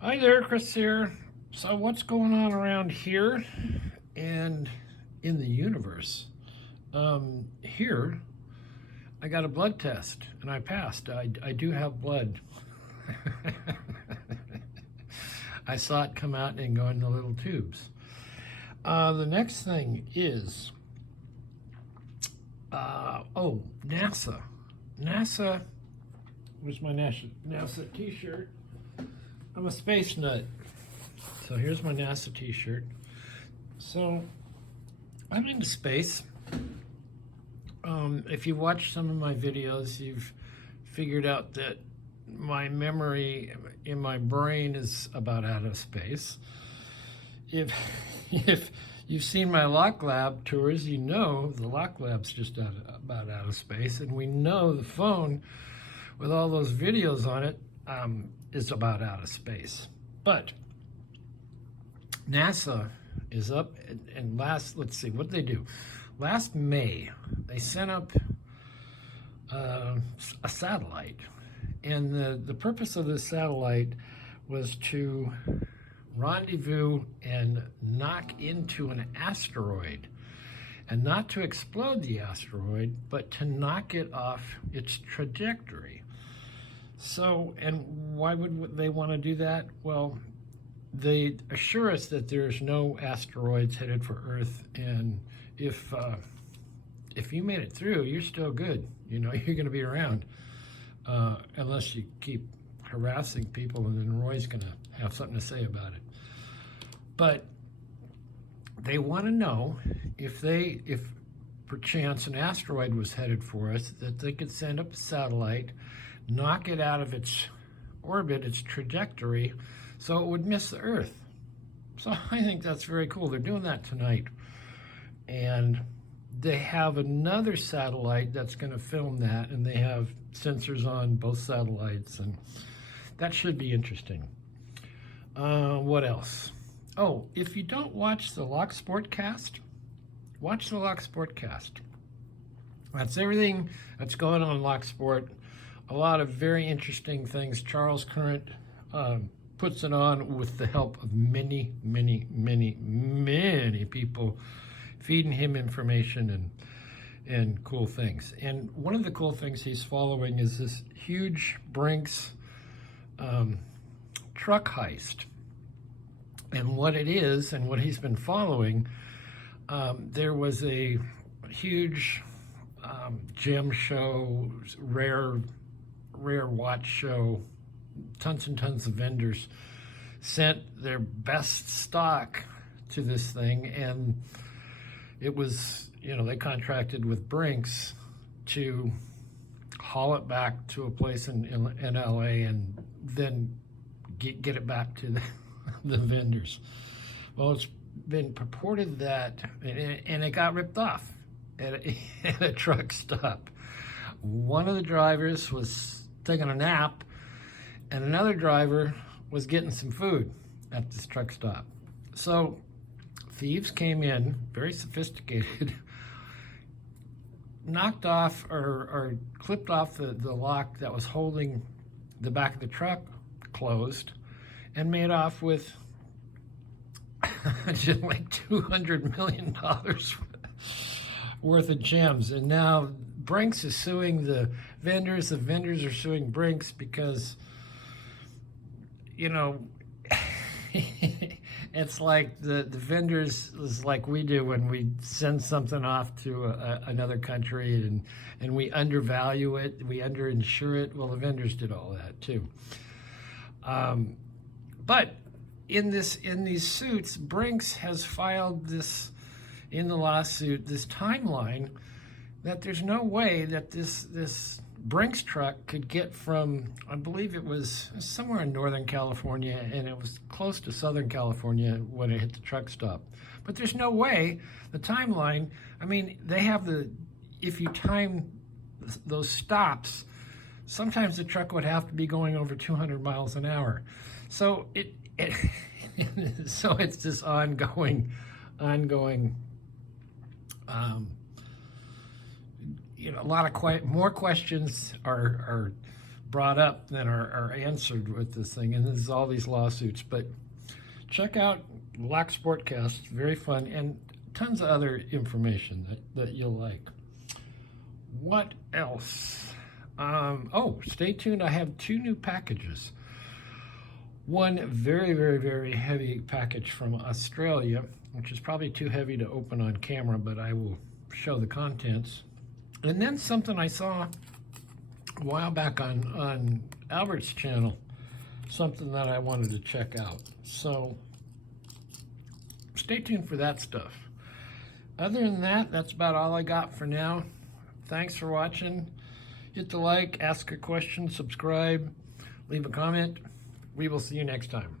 Hi there, Chris here. So, what's going on around here and in the universe? Here, I got a blood test and I passed. I do have blood. I saw it come out and go into little tubes. The next thing is, NASA. NASA, where's my NASA t shirt? I'm a space nut. So here's my NASA t-shirt. So I'm into space. If you watch some of my videos, you've figured out that my memory in my brain is about out of space. If you've seen my Lock Lab tours, you know the Lock Lab's just about out of space, and we know the phone with all those videos on it is about out of space. But NASA is up, and let's see, what did they do? Last May, they sent up a satellite, and the purpose of this satellite was to rendezvous and knock into an asteroid, and not to explode the asteroid, but to knock it off its trajectory. So, and why would they want to do that? Well, they assure us that there's no asteroids headed for Earth, and if you made it through, you're still good. You know, you're going to be around, unless you keep harassing people, and then Roy's going to have something to say about it. But they want to know if perchance an asteroid was headed for us, that they could send up a satellite, knock it out of its orbit, its trajectory, so it would miss the Earth. So I think that's very cool. They're doing that tonight. And they have another satellite that's going to film that, and they have sensors on both satellites, and that should be interesting. What else? Oh, if you don't watch the Lock Sportcast, watch the Lock Sportcast. That's everything that's going on in Lock Sport. A lot of very interesting things. Charles Current puts it on with the help of many, many, many, many people feeding him information and cool things. And one of the cool things he's following is this huge Brinks truck heist. And what it is, and what he's been following, there was a huge gem show, rare watch show. Tons and tons of vendors sent their best stock to this thing, and it was, they contracted with Brinks to haul it back to a place in LA and then get it back to the vendors. Well, it's been purported that, and it got ripped off at a truck stop. One of the drivers was taking a nap, and another driver was getting some food at this truck stop. So thieves came in, very sophisticated, knocked off or clipped off the lock that was holding the back of the truck closed, and made off with just like $200 million worth of gems. And now Brinks is suing the vendors are suing Brinks because, it's like the vendors is like we do when we send something off to another country, and we undervalue it, we underinsure it. Well, the vendors did all that too. But in these suits, Brinks has filed this in the lawsuit, this timeline that there's no way that this Brinks truck could get from, I believe it was somewhere in Northern California, and it was close to Southern California when it hit the truck stop. But there's no way, the timeline, they have if you time those stops, sometimes the truck would have to be going over 200 miles an hour. So so it's this ongoing, a lot of more questions are brought up than are answered with this thing, and there's all these lawsuits. But check out Black Sportcast, very fun, and tons of other information that you'll like. What else? Oh, stay tuned. I have 2 new packages. One very, very, very heavy package from Australia, which is probably too heavy to open on camera, but I will show the contents. And then something I saw a while back on Albert's channel, something that I wanted to check out. So stay tuned for that stuff. Other than that, that's about all I got for now. Thanks for watching. Hit the like, ask a question, subscribe, leave a comment. We will see you next time.